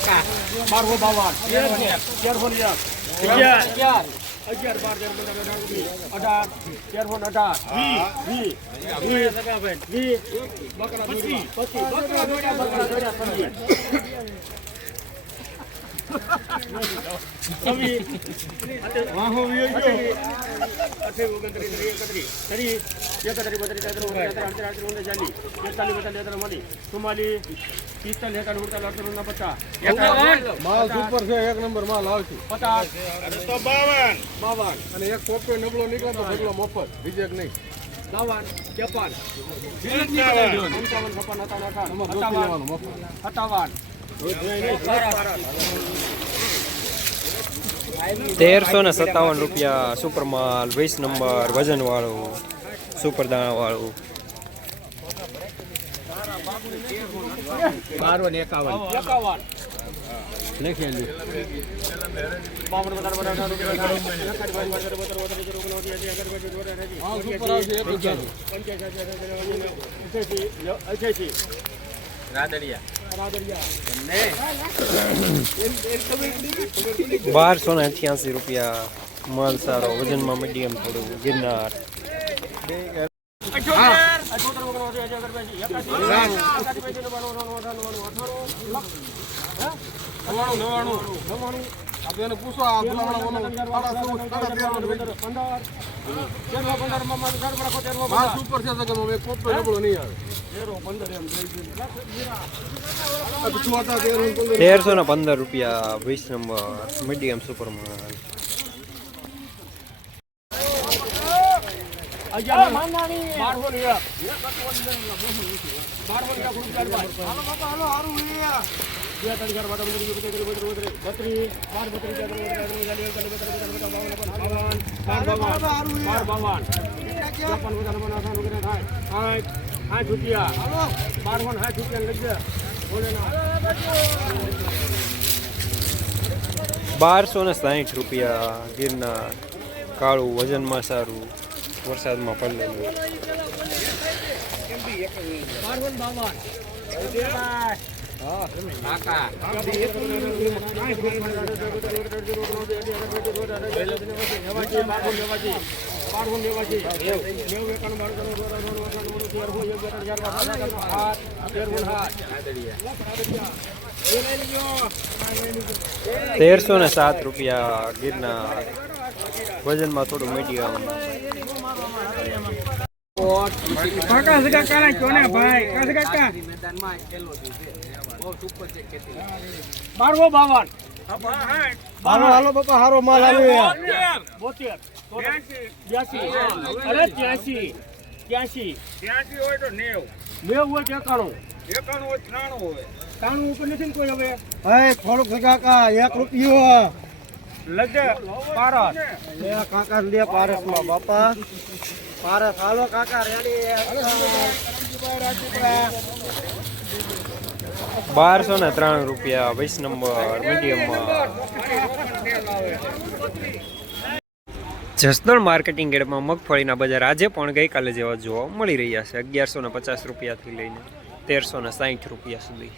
1252 1311 11 12 18 1318 માલ સુપર છે, એક નંબર માલ આવશે. 52 અને એક કોપે નબળો નીકળે તો ઢગલો મફત, રિજેક્ટ નહીં. 52 53 લેવાનું મફત. 57 1357 રૂપિયા સુપર માલ 20 નંબર વજન વાળું સુપર દાણા વાળું. 51 લખેલું. 1288 રૂપિયા માલ સારો વજનમાં મીડિયમ થોડું ગિરનાર. પૂછો આ સુપર છે તો કે કોપે નબળો નહીં આવે. 1315 રૂપિયા 20 નંબર મીડિયમ સુપર માલ. ₹1260 રૂપિયા ગિરનાર કાળું વજનમાં સારું વરસાદમાં પડેલું. 1307 રૂપિયા ગિરનાર વજનમાં થોડું મીડિયમ. હાલો બાપા, હારો માલ આવ્યો. 72 83 હોય તો 90 હોય તો 91 હોય 93 હોય 93 ઉપર નથી ને કોઈ હવે. થોડુંક કાકા 1 રૂપિયો લગે પારસ કાકા લે પારસ માં બાપા. પારસ હાલો કાકા રેડી. 1203 રૂપિયા 20 નંબર મીડિયમમાં. જસદણ માર્કેટિંગ યાર્ડમાં મગફળીના બજાર આજે પણ ગઈકાલે જેવા જોવા મળી રહ્યા છે. 1150 રૂપિયાથી લઈને 1360 રૂપિયા સુધી.